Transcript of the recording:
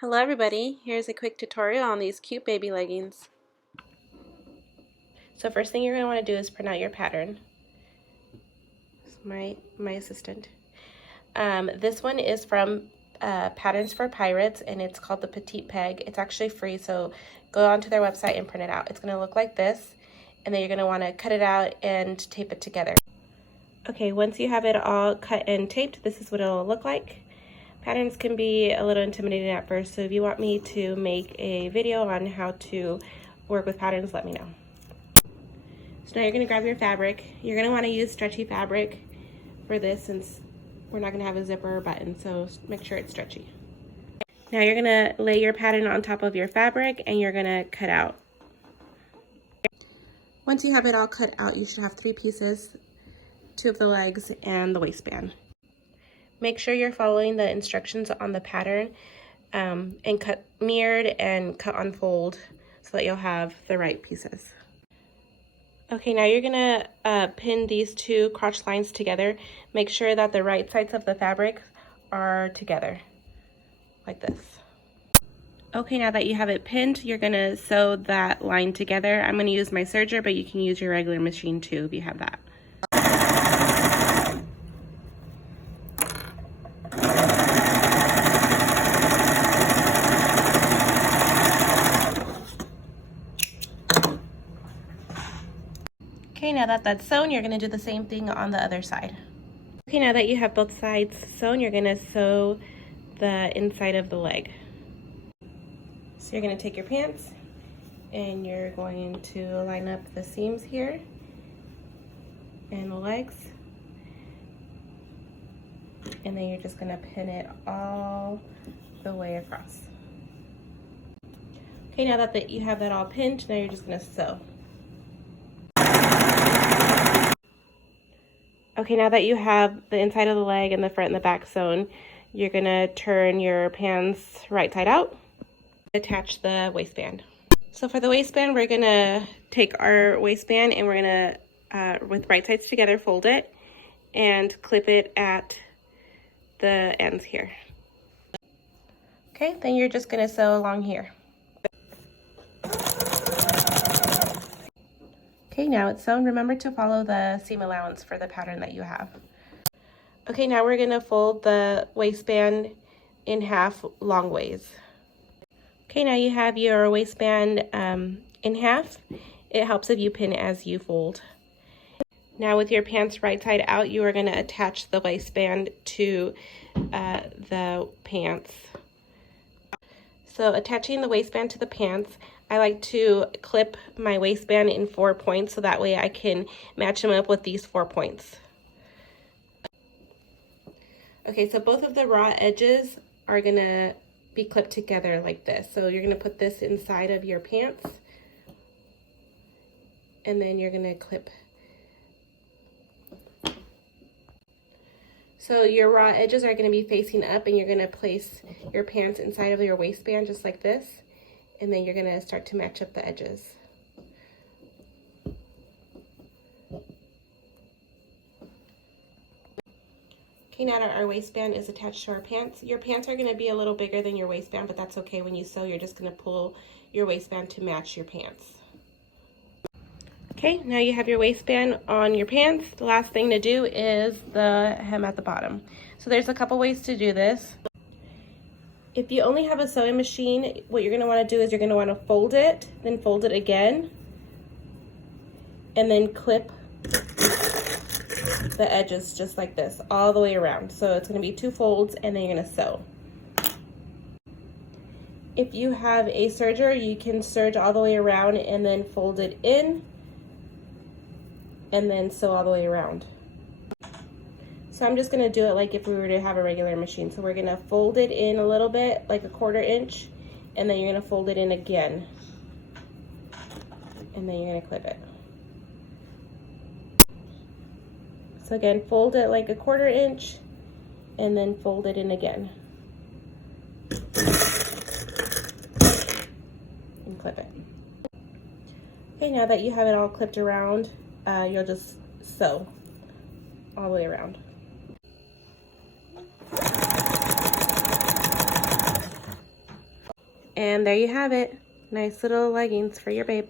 Hello everybody, here's a quick tutorial on these cute baby leggings. So first thing you're going to want to do is print out your pattern. It's my assistant. This one is from Patterns for Pirates and it's called the Petite Peg. It's actually free, so go onto their website and print it out. It's going to look like this, and then you're going to want to cut it out and tape it together. Okay, once you have it all cut and taped, this is what it'll look like. Patterns can be a little intimidating at first, so if you want me to make a video on how to work with patterns, let me know. So now you're going to grab your fabric. You're going to want to use stretchy fabric for this since we're not going to have a zipper or button, so make sure it's stretchy. Now you're going to lay your pattern on top of your fabric and you're going to cut out. Once you have it all cut out, you should have 3 pieces, 2 of the legs and the waistband. Make sure you're following the instructions on the pattern and cut mirrored and cut on fold so that you'll have the right pieces. Okay, now you're gonna pin these 2 crotch lines together. Make sure that the right sides of the fabric are together, like this. Okay, now that you have it pinned, you're gonna sew that line together. I'm gonna use my serger, but you can use your regular machine too if you have that. Okay, now that that's sewn, you're going to do the same thing on the other side. Okay, now that you have both sides sewn, you're going to sew the inside of the leg. So you're going to take your pants and you're going to line up the seams here and the legs. And then you're just going to pin it all the way across. Okay, now that you have that all pinned, now you're just going to sew. Okay, now that you have the inside of the leg and the front and the back sewn, you're gonna turn your pants right side out, attach the waistband. So for the waistband, we're gonna take our waistband and we're gonna, with right sides together, fold it and clip it at the ends here. Okay, then you're just gonna sew along here. Okay, now it's sewn. Remember to follow the seam allowance for the pattern that you have. Okay, now we're gonna fold the waistband in half long ways. Okay, now you have your waistband in half. It helps if you pin as you fold. Now with your pants right side out, you are gonna attach the waistband to the pants. So attaching the waistband to the pants, I like to clip my waistband in 4 points so that way I can match them up with these 4 points. Okay, so both of the raw edges are gonna be clipped together like this. So you're gonna put this inside of your pants and then you're gonna clip. So your raw edges are gonna be facing up and you're gonna place your pants inside of your waistband just like this. And then you're gonna start to match up the edges. Okay, now that our waistband is attached to our pants, your pants are gonna be a little bigger than your waistband, but that's okay. When you sew, you're just gonna pull your waistband to match your pants. Okay, now you have your waistband on your pants. The last thing to do is the hem at the bottom. So there's a couple ways to do this. If you only have a sewing machine, what you're going to want to do is you're going to want to fold it, then fold it again, and then clip the edges just like this, all the way around. So it's going to be 2 folds, and then you're going to sew. If you have a serger, you can serge all the way around and then fold it in, and then sew all the way around. So I'm just gonna do it like if we were to have a regular machine. So we're gonna fold it in a little bit, like a 1/4 inch, and then you're gonna fold it in again. And then you're gonna clip it. So again, fold it like a 1/4 inch, and then fold it in again. And clip it. Okay, now that you have it all clipped around, you'll just sew all the way around. And there you have it. Nice little leggings for your babe.